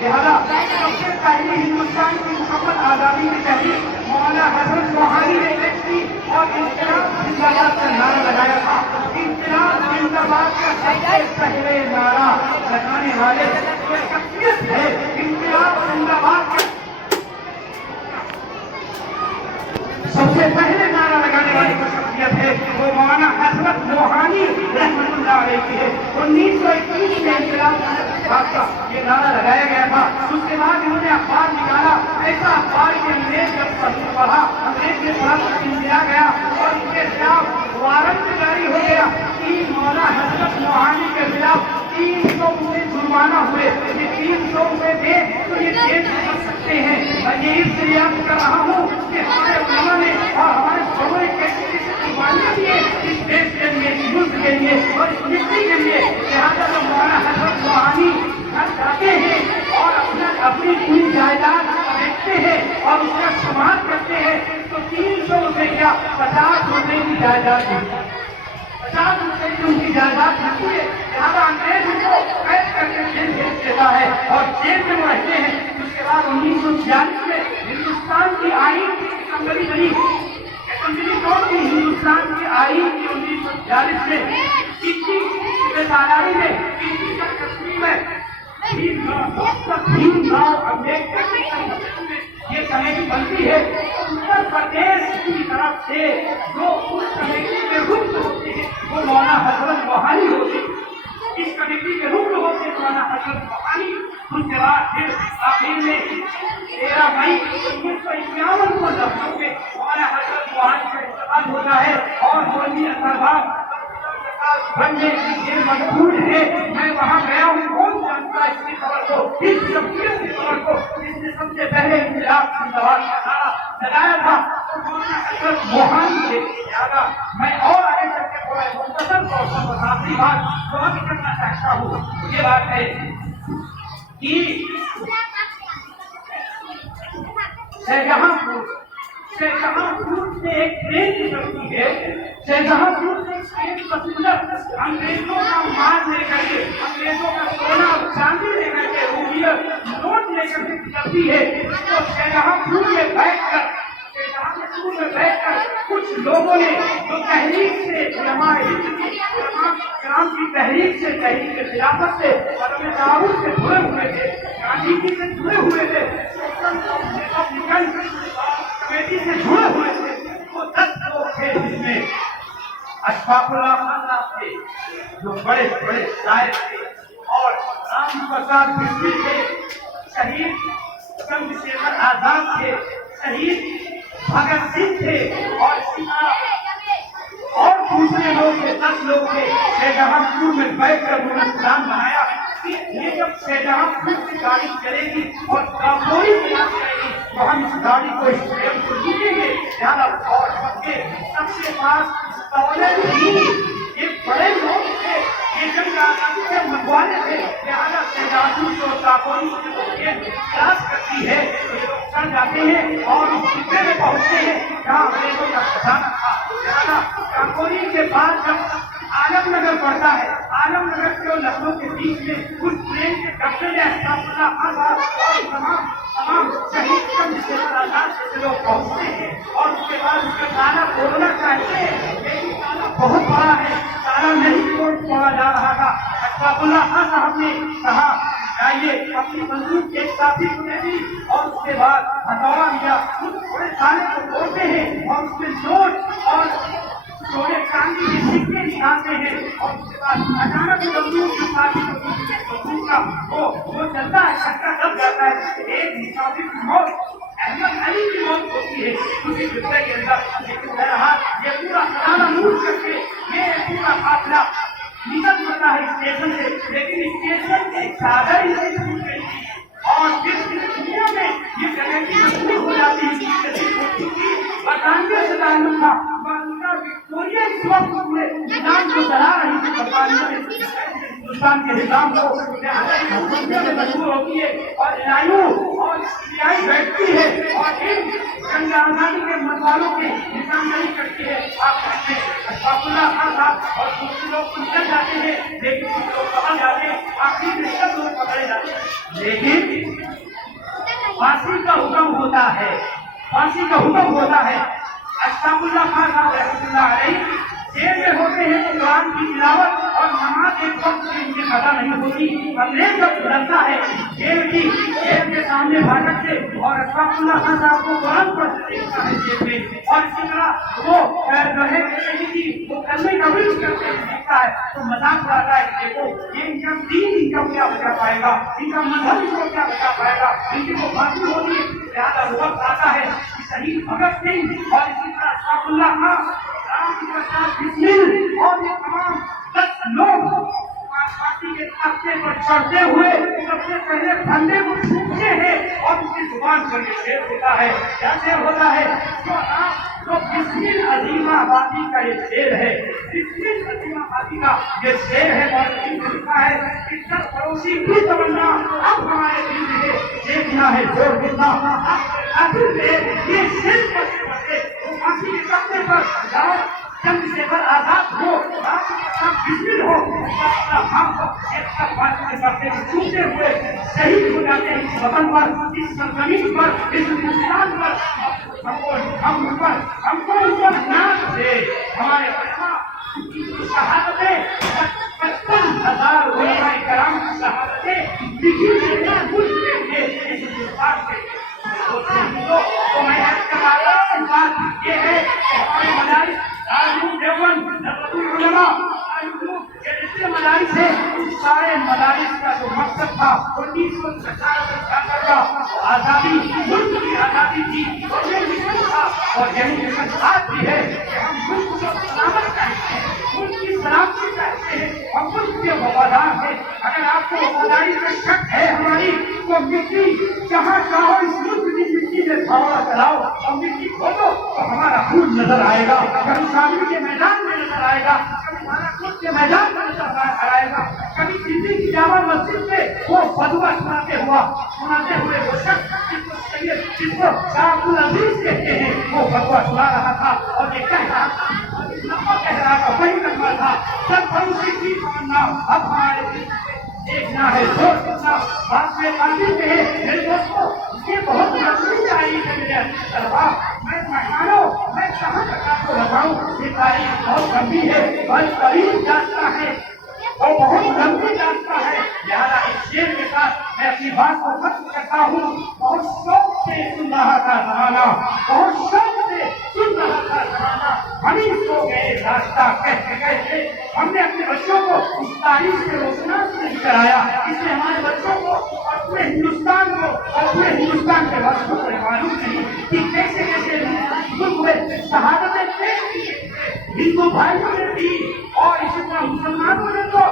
لہٰذا سب سے پہلی ہندوستان کی مکمل آزادی کی تحریک مولانا حسرت موہانی نے ایک کی اور انقلاب زندہ باد کا نعرہ لگایا تھا. انقلاب زندہ باد کا سب سے پہلے نعرہ لگانے والے یہ شخصیت ہے. انقلاب زندہ باد کا سب سے پہلے نعرہ لگانے والی جو شخصیت ہے وہ مولانا حسرت موہانی رحمۃ اللہ علیہ کی ہے. 1921 میں انقلاب کا یہ نعرہ لگایا گیا تھا. اس کے بعد انہوں نے اخبار نکالا. ایسا اخبار کہ انگریز جب پڑھا انگریز کے خلاف دیا گیا اور ان کے خلاف وارنٹ جاری ہو گیا. مولانا حسرت موہانی کے خلاف 300 روپے جرمانہ ہوئے. یہ 300 روپے دے تو یہ جیل میں پڑ سکتے ہیں. اور یہ اس لیے یاد کر رہا ہوں کہ ہمارے علماء نے اور ہمارے بڑوں نے کیسی قربانیاں دی ہیں اس دیش کے لیے, ملک کے لیے اور اس مٹی کے لیے. لہٰذا جو مولانا حسرت موہانی گھر جاتے ہیں اور اپنی پوری جائیداد بیچتے ہیں اور اس کا استعمال کرتے ہیں تو 300 روپے کیا 50 روپے کی جائیداد ملتی ہے. 50 روپے کی ان کی جائیداد ملتی ہے. لہٰذا انگریز ان کو قید کر کے جیل بھیج دیتا ہے اور جیل میں وہ رہتے ہیں. اس کے بعد 1946 میں ہندوستان کی آئین کی اسمبلی بنی. اسمبلی کون تھی؟ ہندوستان کی آئین کی 1946 میں کی سالاری میں کی تصویر میں یہ کمیٹی بنتی ہے. اتر پردیش کی طرف سے جو اس کمیٹی کے رکن ہوتے ہیں وہ مولانا حسرت موہانی ہوتے ہیں. اس کمیٹی کے رکن ہوتے ہیں مولانا حسرت موہانی. ان کے بعد پھر آخر میں 13 مئی 1951 کو لکھنؤ میں مولانا حسرت موہانی کا انتقال ہوتا ہے اور مولوی اطہر بننے یہ مجبور ہے. میں وہاں گیا ہوں. کون جانتا ہے اس کی خبر کو, اس شخصیت کی خبر کو جس نے سب سے پہلے انقلاب زندہ باد کا نعرہ لگایا تھا مولانا حسرت موہانی سے. لہٰذا میں اور آگے چل کے تھوڑا مختصر طور پر آخری بات جو ابھی کرنا چاہتا ہوں یہ بات ہے کہ شاہجہاں پور سے ایک ٹرین نکلتی ہے. شاہجہاں پور سے ایک ٹرین پسندر انگریزوں کا مال لے کر کے, انگریزوں کا سونا اور چاندی لے کر کے, روپیہ نوٹ لے کر کے نکلتی ہے. تو شاہجہاں پور میں بیٹھ کر کچھ لوگوں نے جو تحریک سے علماء کرام کی تحریک سے, تحریک خلافت سے, عدم تعاون سے جڑے ہوئے تھے, گاندھی جی سے جڑے ہوئے تھے, کمیٹی سے جڑے ہوئے تھے, وہ 10 لوگ تھے جس میں اشفاق اللہ خان صاحب تھے جو بڑے بڑے شاعر تھے اور رام پرساد بسمل تھے, شہید چندر شیکھر آزاد تھے, شہید بھگت سنگھ تھے اور دوسرے لوگ تھے. 10 لوگ تھے. شاہجہاں پور میں بیٹھ کر انہوں نے پلان بنایا کہ یہ جب شاہجہاں پور کی گاڑی چلے گی اور کاکوری میں چلے گی تو ہم اس گاڑی کو اس ٹرین کو لوٹیں گے. لہٰذا اور سب کے پاس دولت تھی. یہ بڑے لوگ تھے, یہ جنگ آزادی کے منگوانے تھے. لہٰذا شاہجہاں اور کاکوری یہ تلاش کرتی ہے تو یہ لوگ چل جاتے ہیں اور اس خطے میں پہنچتے ہیں جہاں انگریزوں کا خزانہ تھا. لہٰذا کاکوری کے بعد جب عالم نگر پڑتا ہے, عالم نگر کے اور لکھنؤ کے بیچ میں اس ٹرین کے ڈبے میں اشفاق اللہ خان اور تمام شہید چندر شیکھر آزاد سے لوگ پہنچتے ہیں اور اس کے بعد اس کا تالا کھولنا چاہتے ہیں لیکن تالا بہت بڑا ہے, تالا نہیں کھولا جا رہا تھا. اشفاق اللہ خان صاحب نے کہا جائیے اپنی بندوق کے ایک ساتھی کو دے دی اور اس کے بعد ہتھوڑا لیا, اس بڑے تالے کو توڑتے ہیں اور اس میں نوٹ اور سونے چاندی کے سکے نکالتے ہیں اور اس کے بعد اچانک بندوق کے ساتھی بندوق کا وہ چلتا ہے, چھکا دب جاتا ہے. ایک مسافر کی موت احمد علی کی موت ہوتی ہے اسی خطے کے اندر. لیکن بہرحال یہ پورا خزانہ لوٹ کر کے یہ پورا قافلہ نکل پڑتا ہے اسٹیشن سے, لیکن اسٹیشن کے چادر ہی نہیں ٹوٹ گئی تھی اور جس دنیا میں یہ کمیٹی مشہور ہو جاتی ہے برطانیہ سے تعلق تھا. وکٹوریا اس وقت پورے نظام کو چلا رہی تھی برطانیہ میں ہندوستان کے نظام کو مجبور ہوتی ہے اور الہیوں اور اسٹریائی بیٹھتی ہے اور ان جنگ آزادی کے مدوالوں کے نظام نہیں کرتی ہے. آپ کہتے ہیں اشفاق اللہ خان صاحب اور دوسرے لوگ نکل جاتے ہیں لیکن کچھ لوگ پکڑ جاتے ہیں آخری میں سب لوگ پکڑے جاتے ہیں. لیکن پھانسی کا حکم ہوتا ہے, پھانسی کا حکم ہوتا ہے. اشفاق اللہ خان صاحب رحمۃ اللہ علیہ جیل میں ہوتے ہیں تو قرآن کی تلاوت اور نماز ایک وقت سے ان کی پتہ نہیں ہوتی. انگریز جب گزرتا ہے جیل کے سامنے بھاجک سے اور اشفاق اللہ خان صاحب کو قرآن پڑھتے دیکھتا ہے جیل میں, اور اسی طرح وہ جو ہے وہ کرنے کا وش کرتے دیکھتا ہے تو مذاق اڑاتا ہے کہ دیکھو یہ ان کا دین ان کا کیا بچا پائے گا, ان کا مذہب ان کو کیا بچا پائے گا, ان کی وہ پھانسی ہوتی ہے. لہٰذا وقت آتا ہے کہ شہید بھگت سنگھ اور اسی طرح اشفاق اللہ خان اور یہ تمام 10 لوگ پھانسی کے تختے پر چڑھتے ہوئے سب سے پہلے پھندے کو چھوٹتے ہیں اور اس کی زبان پر یہ شعر ہوتا ہے. کیا شعر ہوتا ہے؟ جو بسمل عظیم آبادی کا یہ شعر ہے, بسمل عظیم آبادی کا یہ شعر ہے. اور لکھا ہے کہ سرفروشی کی تمنا اب ہمارے دل میں ہے, دیکھنا ہے زور کتنا آخر میں یہ شعر پڑھتے پڑھتے پھانسی کے تختے پر جاؤ, جنگ سے پر آزاد ہو, بسمل ہو, ہم چھوٹتے ہوئے شہید ہو جاتے ہیں اس وطن پر, اس سرزمین پر, اس ہندوستان پر. ہم کو ان پر ناز سے ہمارے شہادتیں 55,000 علماء کرام کی شہادتیں لکھی گئی اس ہندوستان کے. تو میں عرض کر رہا تھا بات یہ ہے کہ ہمارے مدارس دارالعلوم دیوبند, ندوۃ العلماء, جتنے مدارس ہیں ان سارے مدارس کا جو مقصد تھا 1947 کا آزادی, ملک کی آزادی تھی, اور یہ مشن تھا اور یہی مشن آج بھی ہے کہ ہم ملک کو سلامت چاہتے ہیں, ملک کی سلامتی چاہتے ہیں, ہم ملک کے وفادار ہیں. اگر آپ کو وفاداری کا شک ہے ہماری تو مٹی جہاں چاہو اس ملک کی مٹی میں پھاوڑا چلاؤ اور مٹی کھودو تو ہمارا خون نظر آئے گا, کبھی شامل کے میدان میں نظر آئے گا, کبھی ماراکوٹ کے میدان میں نظر آئے گا, کبھی دلی کی جامع مسجد میں وہ فتویٰ سناتے ہوئے وہ شخص جس کو شاہ عبد العزیز کہتے ہیں وہ فتویٰ سنا رہا تھا اور یہ کہہ رہا تھا وہی نمبر تھا سب فروشی کی تمنا اب ہمارے دیکھنا ہے زور کتنا. بات میں تعلیم میں ہے میرے دوستوں, یہ بہت ضروری تاریخ ہے میرے طلبا. میں مہمانوں میں کہاں تک آپ کو بتاؤں, یہ تاریخ بہت لمبی ہے, بہت قریب جانتا ہے اور بہت لمبی جانتا ہے. لہٰذا اس شعر کے ساتھ میں اپنی بات کو ختم کرتا ہوں. بہت شوق سے سن رہا تھا زمانہ, بہت شوق سے سن رہا تھا زمانہ, ہم ہی سو گئے راستہ کہتے کہتے. ہم نے اپنے بچوں کو اس تاریخ سے روشناس نہیں کرایا, اس لیے ہمارے بچوں کو اور پورے ہندوستان کو اور پورے ہندوستان کے وقت کو معلوم نہیں کہ کیسے کیسے ملک میں شہادتیں پیش کی ہندو بھائیوں نے دی اور اسی طرح مسلمانوں نے تو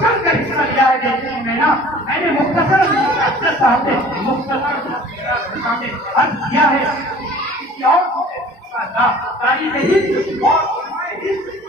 چل کر حصہ لیا ہے. جیسے میں نے مختصر سامنے حل کیا ہے تاریخ ہند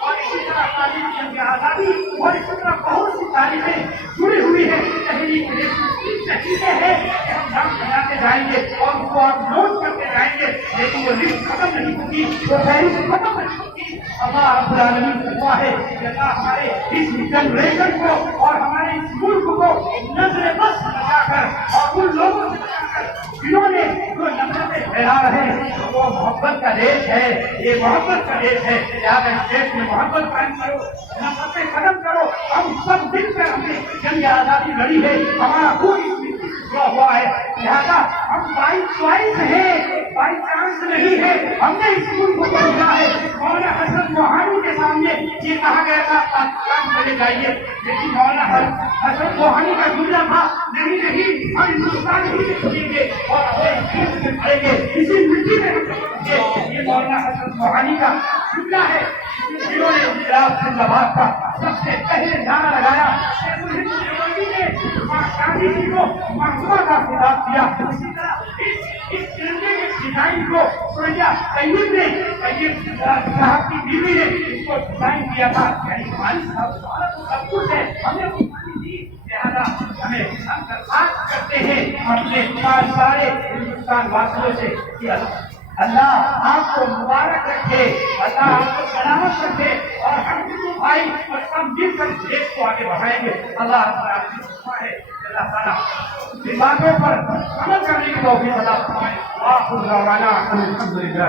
اور اسی طرح تعلیم کی آزادی اور اسی طرح بہت سی تاریخیں جڑی ہوئی ہیں. تحریک ہے کہ ہم نام بناتے جائیں گے اور ان کو آپ نوٹ کرتے جائیں گے, لیکن وہ لسٹ ختم نہیں ہوتی, وہ فہرست ختم نہیں ہوتی. اللہ رب العالمین کا دعا ہے کہ اللہ ہمارے اس جنریشن کو اور ہمارے اس ملک کو نظر بس بچا کر اور ان لوگوں سے بچا کر جنہوں نے جو نفرتیں پھیلا رہے ہیں وہ محبت کا دیش ہے, یہ محبت کا دیش ہے. لہٰذا اس دیش میں محبت قائم کرو, نفرتیں ختم کرو. ہم سب مل کر ہم نے جنگ آزادی لڑی ہے, ہمارا خون اس مٹی سے جڑا ہوا ہے. لہٰذا ہم بائی چوائس ہیں, بائی چانس نہیں ہے. ہم نے اس ملک کو بچا ہے. مولانا حسن روحانی کے سامنے یہ کہا گیا تھا پاکستان چلے جائیے, لیکن مولانا حسن روحانی کا جملہ تھا نہیں ہم ہندوستان ہی میں چلیں گے اور اپنے ملک میں پڑیں گے, اسی مٹی میں یہ مولانا حسن روحانی کا جملہ ہے جنہوں نے انقلاب زندہ باد کا سب سے پہلے نعرہ لگایا. شیخ الہند دیوبندی نے ماں شادی جی کو مرحومہ کا خطاب دیا. اسی طرح اس ترنگے کے ڈیزائن کو سوریا طیب نے طیب صاحب کی بیوی نے اس کو ڈیزائن کیا تھا. یعنی ہماری سب کچھ ہے, ہم نے لہذا ہمیں ہم درخواست کرتے ہیں اپنے سارے ہندوستان واسیوں سے کہ اللہ آپ کو مبارک رکھے, اللہ آپ کو سلامت رکھے, اور ہم دونوں بھائی اور سب مل کر دیش کو آگے بڑھائیں گے. اللہ تعالیٰ ان باتوں پر عمل کرنے کی توفیق عطا فرمائے. آخر دعوانا الحمدللہ.